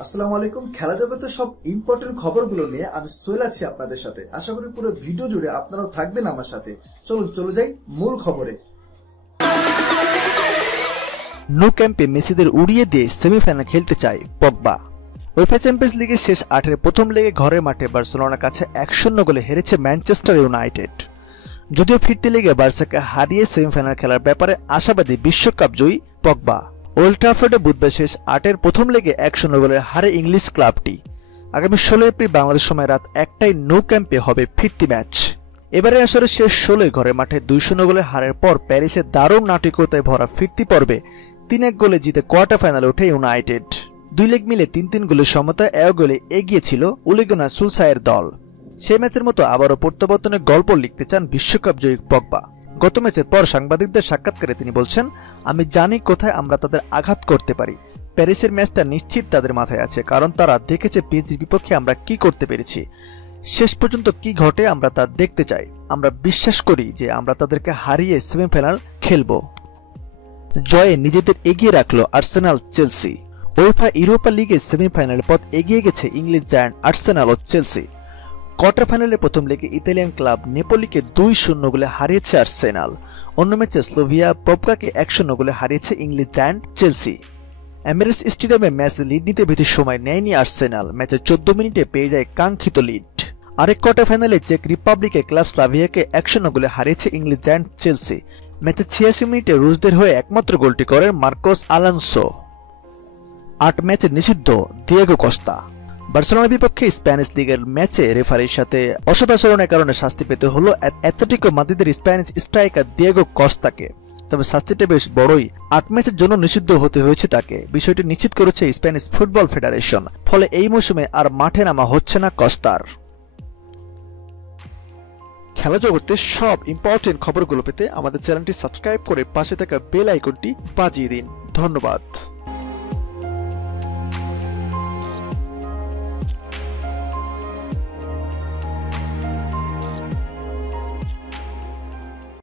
আসসালামু আলাইকুম। খেলা জগতের সব ইম্পর্টেন্ট খবরগুলো নিয়ে আমি সোহেল আছি আপনাদের সাথে। আশা করি পুরো ভিডিও জুড়ে আপনারাও থাকবেন আমার সাথে। চলুন, চলে যাই মূল খবরে। নো ক্যাম্পে মেসিদের উড়িয়ে দিয়ে সেমিফাইনাল খেলতে চায় পগবা। ওয়েফা চ্যাম্পিয়ন্স লিগের শেষ আটের প্রথম লেগে ঘরের মাঠে বার্সেলোনার কাছে এক শূন্য গোলে হেরেছে ম্যানচেস্টার ইউনাইটেড। যদিও ফিরতে লেগে বার্সাকে হারিয়ে সেমিফাইনাল খেলার ব্যাপারে আশাবাদী বিশ্বকাপ জয়ী পগবা। ওল্ড ট্রাফোর্ডে বুধবার শেষ আটের প্রথম লেগে এক শূন্য গোলের হারে ইংলিশ ক্লাবটি। আগামী ষোলো এপ্রিল বাংলাদেশ সময় রাত একটাই নো ক্যাম্পে হবে ফিরতি ম্যাচ। এবারে আসলে শেষ ষোলোই ঘরে মাঠে দুই শূন্য গোলে হারের পর প্যারিসে দারুণ নাটকতায় ভরা ফিরতি পর্বে তিন এক গোলে জিতে কোয়ার্টার ফাইনালে ওঠে ইউনাইটেড। দুই লেগ মিলে তিন তিন গোলের সমতা এক গোলে এগিয়েছিল উলিগনা সুলসায়ের দল। সেই ম্যাচের মতো আবারও প্রত্যাবর্তনের গল্প লিখতে চান বিশ্বকাপ জয়ী পগবা। গত ম্যাচের পর সাংবাদিকদের সাক্ষাৎকারে তিনি বলছেন, আমি জানি কোথায় আমরা তাদের আঘাত করতে পারি। প্যারিসের ম্যাচটা নিশ্চিত তাদের মাথায় আছে, কারণ তারা দেখেছে পিএসজির বিপক্ষে আমরা কি করতে পেরেছি। শেষ পর্যন্ত কি ঘটে আমরা তা দেখতে চাই। আমরা বিশ্বাস করি যে আমরা তাদেরকে হারিয়ে সেমিফাইনাল খেলব। জয়ে নিজেদের এগিয়ে রাখল আর্সেনাল চেলসি। ওয়েফা ইউরোপা লিগে সেমিফাইনালের পথ এগিয়ে গেছে ইংলিশ জায়ান্ট আর্সেনাল ও চেলসি। কোয়ার্টার ফাইনালে প্রথম লেগে ইতালিয়ান ক্লাব নেপোলিকে দুই শূন্য গোলে হারিয়েছে আর্সেনাল। অন্য ম্যাচে স্লোভিয়া পপকাকে এক শূন্য গোলে হারিয়েছে English giant Chelsea. Emirates stadium match lead নিতে বেশি সময় নেয়নি আর্সেনাল। ম্যাচে চোদ্দ মিনিটে পেয়ে যায় কাঙ্ক্ষিত লিড আরেক কোয়ার্টার ফাইনালে চেক রিপাবলিকে ক্লাব স্লাভিয়াকে এক শূন্য গোলে হারিয়েছে ইংলিশ জায়ান্ট চেলসি। ম্যাচে ছিয়াশি মিনিটে রুশদের হয়ে একমাত্র গোলটি করেন মার্কোস আলানসো। আট ম্যাচে নিষিদ্ধ দিয়েগো কস্তা। বার্সেলোনার বিপক্ষে স্প্যানিশ লিগের ম্যাচে রেফারির সাথে অসদাচরণের কারণে শাস্তি পেতে হলো অ্যাথলেটিকো মাদ্রিদের স্প্যানিশ স্ট্রাইকার দিয়েগো কস্তাকে। তবে শাস্তিটা বেশ বড়ই। আট ম্যাচের জন্য নিষিদ্ধ হতে হয়েছে তাকে। বিষয়টি নিশ্চিত করেছে স্প্যানিশ ফুটবল ফেডারেশন। ফলে এই মৌসুমে আর মাঠে নামা হচ্ছে না কস্তার। খেলা জগতের সব ইম্পর্টেন্ট খবরগুলো পেতে আমাদের চ্যানেলটি সাবস্ক্রাইব করে পাশে থাকা বেল আইকনটি বাজিয়ে দিন। ধন্যবাদ।